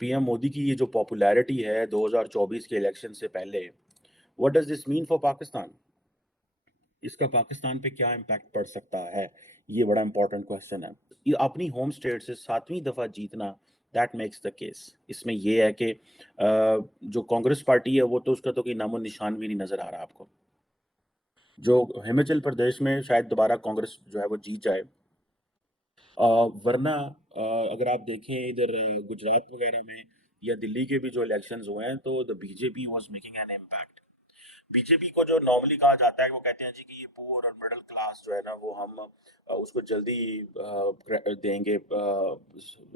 PM Modi की ये जो पॉपुलैरिटी है 2024 के इलेक्शन से पहले, what does this mean for Pakistan? इसका पाकिस्तान पे क्या इम्पैक्ट पड़ सकता है? ये बड़ा इम्पोर्टेंट क्वेश्चन है। ये अपनी होम स्टेट से 7वीं दफ़ा जीतना, दैट मेक्स द केस। इसमें ये है कि जो कांग्रेस पार्टी है वो तो उसका तो कोई नामो-निशान भी नहीं नज़र आ रहा आपको। जो हिमाचल प्रदेश में शायद दोबारा कांग्रेस जो है वो जीत जाए। वरना अगर आप देखें इधर गुजरात वगैरह में या दिल्ली के भी जो इलेक्शंस हुए हैं तो the BJP was making an impact. BJP को जो नॉर्मली कहा जाता है वो कहते हैं जी कि ये पुअर और मिडिल क्लास जो है ना वो हम उसको जल्दी देंगे,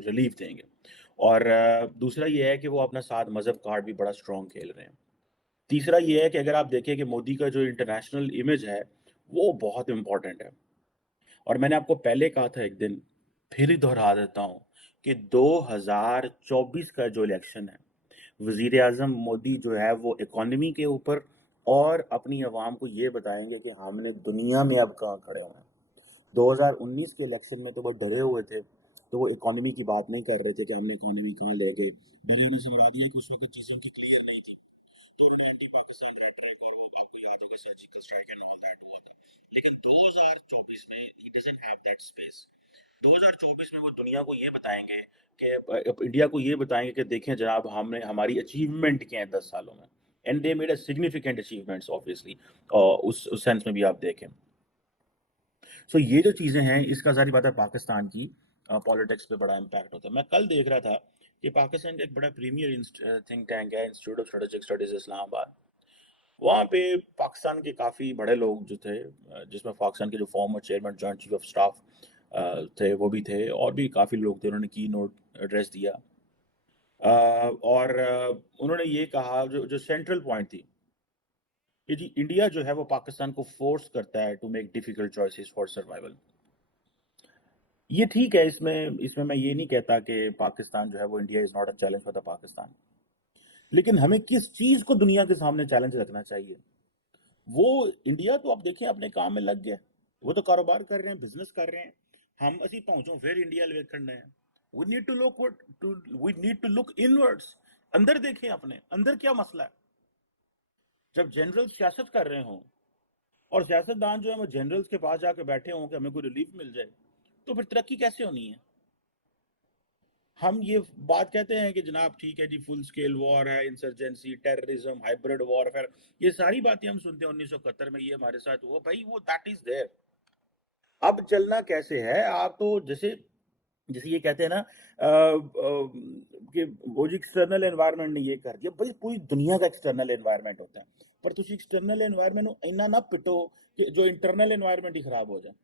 रिलीफ देंगे। और दूसरा ये है कि वो अपना साथ मजहब कार्ड भी बड़ा स्ट्रॉन्ग खेल रहे हैं। तीसरा ये है कि अगर आप देखें कि मोदी का जो इंटरनेशनल इमेज है वो बहुत इंपॉर्टेंट है। और मैंने आपको पहले कहा था एक दिन, फिर ही दोहरा देता हूँ कि 2024 का जो इलेक्शन है, वज़ीर आज़म मोदी जो है वो इकोनॉमी के ऊपर और अपनी आवाम को ये बताएंगे कि हमने दुनिया में अब कहाँ खड़े हुए हैं। 2019 के इलेक्शन में तो वो डरे हुए थे, तो वो इकोनॉमी की बात नहीं कर रहे थे कि हमने इकोनॉमी कहाँ ले गए। मैंने उन्हें समझा दिया कि उस वक्त चीज़ें उनकी क्लियर नहीं थी। तो उन्होंने एंटी पाकिस्तान रेटरिक और वो आपको याद होगा surgical strike and all that हुआ था। लेकिन 2024 में he doesn't have that space. 2024 में वो दुनिया को ये बताएंगे कि इंडिया को ये बताएंगे कि देखें जनाब हमने हमारी अचीवमेंट क्या है 10 सालों में। And they made a significant achievements obviously, उस सेंस में भी आप देखें। सो ये जो चीज़ें हैं इसका ज़ाहिर बात है पाकिस्तान की पॉलिटिक्स पे बड़ा इम्पैक्ट होता है। मैं कल देख रहा था कि पाकिस्तान का एक बड़ा प्रीमियर थिंक टैंक है, institute of strategic studies Islamabad. वहाँ पे पाकिस्तान के काफ़ी बड़े लोग जो थे, जिसमें पाकिस्तान के जो former chairman joint chief of staff थे वो भी थे, और भी काफ़ी लोग थे, उन्होंने की नोट एड्रेस दिया। और उन्होंने ये कहा जो जो सेंट्रल पॉइंट थी कि जी इंडिया जो है वो पाकिस्तान को फोर्स करता है to make difficult choices for survival. ये ठीक है, इसमें इसमें मैं ये नहीं कहता कि पाकिस्तान जो है वो India is not a challenge for the Pakistan. लेकिन हमें किस चीज़ को दुनिया के सामने चैलेंज रखना चाहिए? वो इंडिया तो आप देखें अपने काम में लग गया। वो तो कारोबार कर रहे हैं, बिजनेस कर रहे हैं। हम असी पहुंचो फिर इंडिया वेखण हैं। We need to look to we need to look inwards. अंदर देखें, अपने अंदर क्या मसला है। जब जनरल सियासत कर रहे हों और सियासतदान जो है वो जनरल्स के पास जाके बैठे हों कि हमें कोई रिलीफ मिल जाए, तो फिर तरक्की कैसे होनी है? हम ये बात कहते हैं कि जनाब ठीक है जी, फुल स्केल वॉर है, इंसर्जेंसी, टेररिज्म, हाइब्रिड वॉरफेयर, ये सारी बातें हम सुनते हैं। 1971 में ये हमारे साथ हुआ, भाई वो दैट इज देयर। अब चलना कैसे है? आप तो जैसे जैसे ये कहते हैं ना कि वो जो एक्सटर्नल एनवायरनमेंट ने ये कर दिया, भाई पूरी दुनिया का एक्सटर्नल एनवायरनमेंट होता है। पर तुम एक्सटर्नल एनवायरनमेंट को इतना ना पिटो कि जो इंटरनल एनवायरनमेंट ही खराब हो जाए।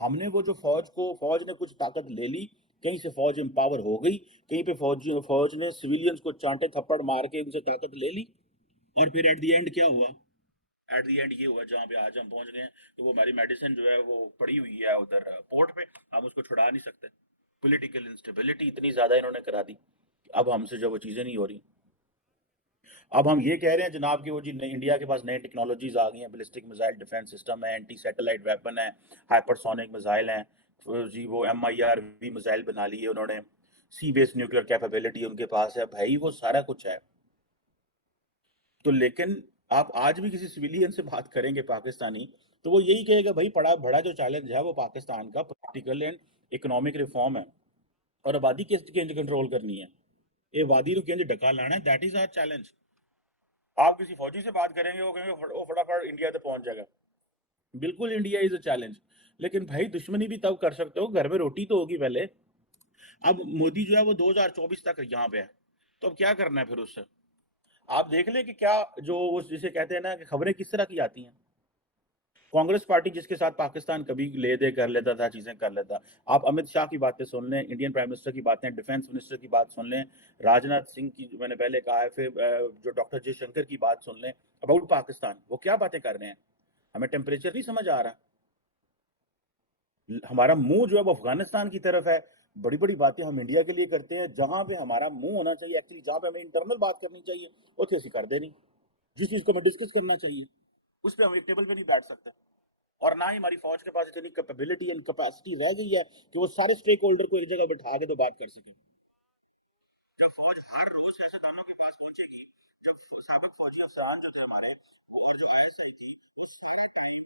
हमने वो जो फौज ने कुछ ताकत ले ली, कहीं से फौज एम्पावर हो गई, कहीं पे फौज ने सिविलियंस को चांटे थप्पड़ मार के उनसे ताकत ले ली। और फिर एट द एंड क्या हुआ? एट द एंड ये हुआ जहाँ पे आज हम पहुंच गए हैं, तो वो हमारी मेडिसिन जो है वो पड़ी हुई है उधर पोर्ट पे, हम उसको छुड़ा नहीं सकते। पॉलिटिकल इंस्टेबिलिटी इतनी ज्यादा इन्होंने करा दी, अब हमसे जो वो चीजें नहीं हो रही। अब हम ये कह रहे हैं जनाब कि वो जी इंडिया के पास नई टेक्नोलॉजीज आ गई हैं, बैलिस्टिक मिसाइल डिफेंस सिस्टम है, एंटी सैटेलाइट वेपन है, हाइपरसोनिक मिसाइल हैं। तो जी वो MIRV मिसाइल बना ली है उन्होंने, सी बेस्ड न्यूक्लियर कैपेबिलिटी उनके पास है, भाई वो सारा कुछ है। तो लेकिन आप आज भी किसी सिविलियन से बात करेंगे पाकिस्तानी, तो वो यही कहेगा भाई बड़ा बड़ा जो चैलेंज है वो पाकिस्तान का पॉलिटिकल एंड इकोनॉमिक रिफॉर्म है, और आबादी किस कंट्रोल करनी है, ये आबादी को केंद्र ढका लाना है, दैट इज आवर चैलेंज। आप किसी फौजी से बात करेंगे वो कहेंगे वो फटाफट इंडिया तक पहुंच जाएगा। बिल्कुल इंडिया इज अ चैलेंज, लेकिन भाई दुश्मनी भी तब कर सकते हो घर में रोटी तो होगी पहले। अब मोदी जो है वो 2024 तक यहाँ पे है, तो अब क्या करना है फिर उससे? आप देख लें कि क्या जो वो जिसे कहते हैं ना कि खबरें किस तरह की आती हैं। कांग्रेस पार्टी जिसके साथ पाकिस्तान कभी ले दे कर लेता था, चीजें कर लेता। आप अमित शाह की बातें सुन लें, इंडियन प्राइम मिनिस्टर की बातें, डिफेंस मिनिस्टर की बात सुन लें, राजनाथ सिंह की जो मैंने पहले कहा है, फिर जो डॉक्टर जयशंकर की बात सुन लें अबाउट पाकिस्तान, वो क्या बातें कर रहे हैं। हमें टेम्परेचर नहीं समझ आ रहा। हमारा मुंह जो है वो अफगानिस्तान की तरफ है। बड़ी बड़ी बातें हम इंडिया के लिए करते हैं, जहां पे हमारा मुंह होना चाहिए एक्चुअली, जहां पे हमें इंटरनल बात करनी चाहिए, वो ऐसी कर दे नहीं। जिस चीज को हमें डिस्कस करना चाहिए उस पर हम एक टेबल पे नहीं बैठ सकते। और ना ही हमारी फौज के पास इतनी कैपेबिलिटी एंड कैपेसिटी रह गई है कि वो सारे स्टेक होल्डर को एक जगह बैठा के तो बात कर सके। अफसरान जो थे हमारे, और जो आईएसआई थी, वो सारे टाइम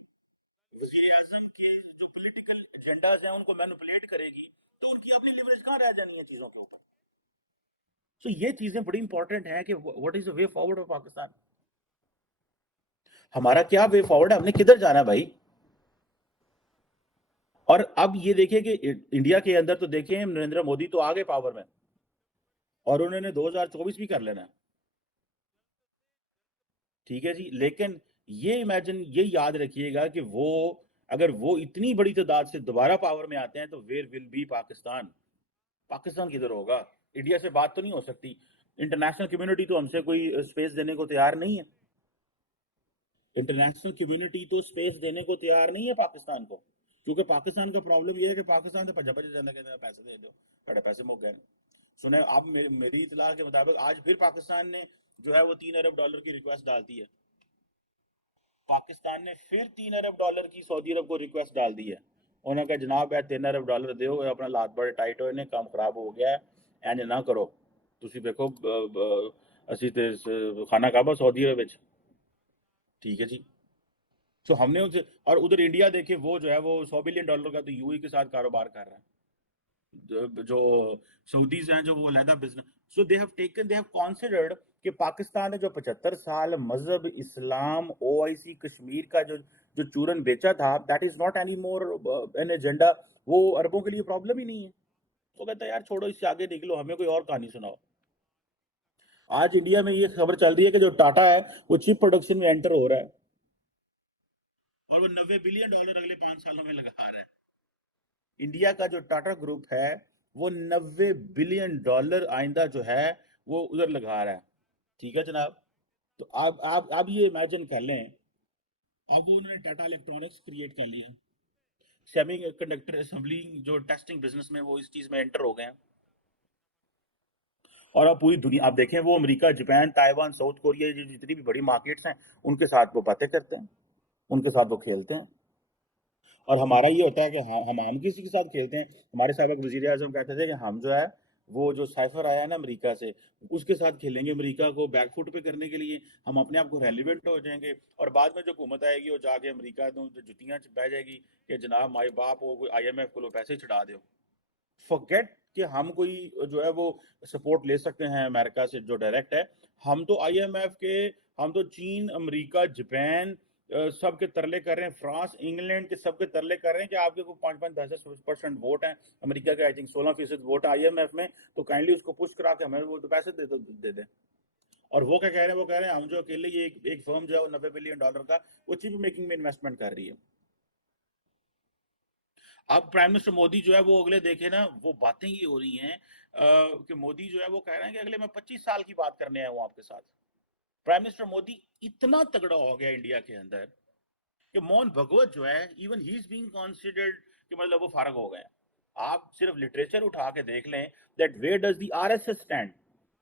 वजीर आजम के जो पॉलिटिकल एजेंडाज हैं उनको मैनिपुलेट करेगी, तो उनकी अपनी लिवरेज कहाँ रह जानी है चीजों के ऊपर। तो ये चीजें बड़ी इंपॉर्टेंट है कि what is the way forward of Pakistan, हमारा क्या वे फॉरवर्ड है, हमने किधर जाना है भाई। और अब ये देखिए कि इंडिया के अंदर तो देखें नरेंद्र मोदी तो आ गए पावर में, और उन्होंने 2024 भी कर लेना है, ठीक है जी। लेकिन ये इमेजिन, ये याद रखिएगा कि वो अगर वो इतनी बड़ी तादाद से दोबारा पावर में आते हैं तो where will be Pakistan, Pakistan किधर होगा। इंडिया से बात तो नहीं हो सकती, इंटरनेशनल कम्युनिटी तो हमसे कोई स्पेस देने को तैयार नहीं है, इंटरनेशनल कम्युनिटी तो स्पेस देने को तैयार नहीं है पाकिस्तान को, क्योंकि पाकिस्तान का प्रॉब्लम ये है कि पाकिस्तान तो भजा भजा जाना, कहते पैसे दे दो, साढ़े पैसे मुक गए। सुने अब मेरी इतला के मुताबिक आज फिर पाकिस्तान ने जो है वो $3 अरब की रिक्वेस्ट डालती है, पाकिस्तान ने फिर $3 अरब की सऊदी अरब को रिक्वेस्ट डाल दी है। उन्होंने कहा जनाब यार $3 अरब दो, अपना लात बड़े टाइट हो ने, काम खराब हो गया है इंज ना करो, तुसी देखो ਅਸੀਂ ਤੇ खाना काबा सऊदी अरब ਵਿੱਚ, ठीक है जी। तो हमने उनसे, और उधर इंडिया देखे वो जो है वो $100 बिलियन का तो यूएई के साथ कारोबार कर रहा है, जो सऊदीज हैं जो वो अलहदा business, so they have taken, they have considered कि पाकिस्तान ने जो 75 साल मजहब इस्लाम ओआईसी कश्मीर का जो जो चूरन बेचा था, that is not any more an agenda, वो अरबों के लिए प्रॉब्लम ही नहीं है। तो कहता है यार छोड़ो, इससे आगे निकलो, हमें कोई और कहानी सुनाओ। आज इंडिया में ये खबर चल रही है कि जो टाटा है वो चिप प्रोडक्शन में एंटर हो रहा है, और वो $90 बिलियन अगले 5 सालों में लगा रहा है। इंडिया का जो टाटा ग्रुप है वो $90 बिलियन आइंदा जो है वो उधर लगा रहा है, ठीक है जनाब। तो आप ये इमेजिन कर लें, अब वो उन्होंने टाटा इलेक्ट्रॉनिक्स क्रिएट कर लिया, सेमी कंडक्टर असेंबलिंग जो टेस्टिंग बिजनेस में वो इस चीज में एंटर हो गए हैं, और अब पूरी दुनिया आप देखें, वो America, Japan, Taiwan, south Korea, जितनी भी बड़ी मार्केट्स हैं उनके साथ वो बातें करते हैं, उनके साथ वो खेलते हैं। और हमारा ये होता है कि हाँ हम किसी के साथ खेलते हैं। हमारे साहब वजीर आजम कहते थे कि हम जो है वो जो साइफर आया है ना अमेरिका से, उसके साथ खेलेंगे, अमेरिका को बैकफुट पे करने के लिए हम अपने आप को रेलिवेंट हो जाएंगे, और बाद में जो हुकूमत आएगी वो जाके अमेरिका तो जुतियां बह जाएगी कि जनाब माए बाप हो, कोई IMF को लो पैसे चढ़ा दो। फॉरगेट कि हम कोई जो है वो सपोर्ट ले सकते हैं अमेरिका से जो डायरेक्ट है, हम तो IMF के, हम तो चीन, अमेरिका, जापान सब के तरले कर रहे हैं, फ्रांस, इंग्लैंड के सब के तरले कर रहे हैं कि आपके को 5-5, 10-10% वोट हैं, अमेरिका के आई थिंक 16% वोट है IMF में, तो काइंडली उसको पुश करा के हमें वो तो पैसे दे दे। और वो क्या कह रहे हैं, वो कह रहे हैं हम जो अकेले ये एक फर्म जो है $90 बिलियन का वो चिप मेकिंग में इन्वेस्टमेंट कर रही है। अब प्राइम मिनिस्टर मोदी जो है वो अगले देखे ना, वो बातें ये हो रही हैं कि मोदी जो है वो कह रहे हैं कि अगले मैं 25 साल की बात करने आया हूँ आपके साथ। प्राइम मिनिस्टर मोदी इतना तगड़ा हो गया इंडिया के अंदर कि मोहन भगवत जो है even he is being considered कि मतलब वो फारग हो गए। आप सिर्फ लिटरेचर उठा के देख लें that where does the RSS stand,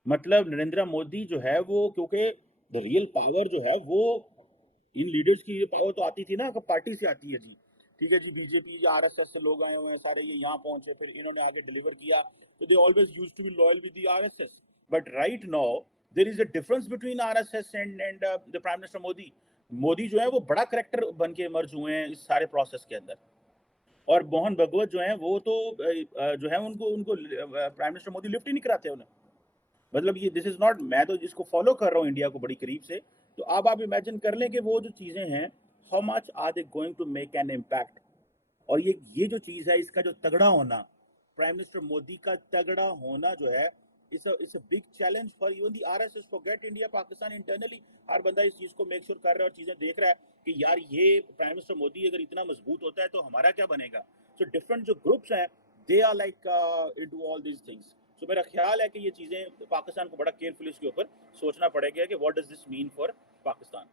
मतलब नरेंद्र मोदी जो है वो, क्योंकि द रियल पावर जो है वो इन लीडर्स की, ये पावर तो आती थी ना पार्टी से आती है जी, ठीक है जी। बीजेपी या RSS से लोग आए हुए हैं सारे, ये यहाँ पहुंचे, फिर इन्होंने आगे डिलीवर किया, तो they always used to be loyal with the RSS। But right now there is a difference between RSS and the prime minister Modi. Modi जो है वो बड़ा करेक्टर बन के इमर्ज हुए हैं इस सारे प्रोसेस के अंदर, और मोहन भगवत जो है वो तो जो है उनको उनको प्राइम मिनिस्टर मोदी लिफ्ट ही नहीं कराते उन्हें। मतलब ये दिस इज नॉट, मैं तो इसको फॉलो कर रहा हूँ इंडिया को बड़ी करीब से, तो अब आप इमेजिन कर लें कि वो जो चीजें हैं, how much are they going to make an impact. और ये जो चीज है, इसका जो तगड़ा होना, प्राइम मिनिस्टर मोदी का तगड़ा होना जो है, it's a big challenge for even the RSS, forget India Pakistan internally. हर बंदा इस चीज को मेक श्योर कर रहा है और चीजें देख रहा है कि यार ये प्राइम मिनिस्टर मोदी अगर इतना मजबूत होता है तो हमारा क्या बनेगा। सो डिफरेंट जो ग्रुप्स हैं they are like into all these things. So मेरा ख्याल है कि ये चीजें पाकिस्तान को बड़ा केयरफुली इसके ऊपर सोचना पड़ेगा कि what does this mean for Pakistan.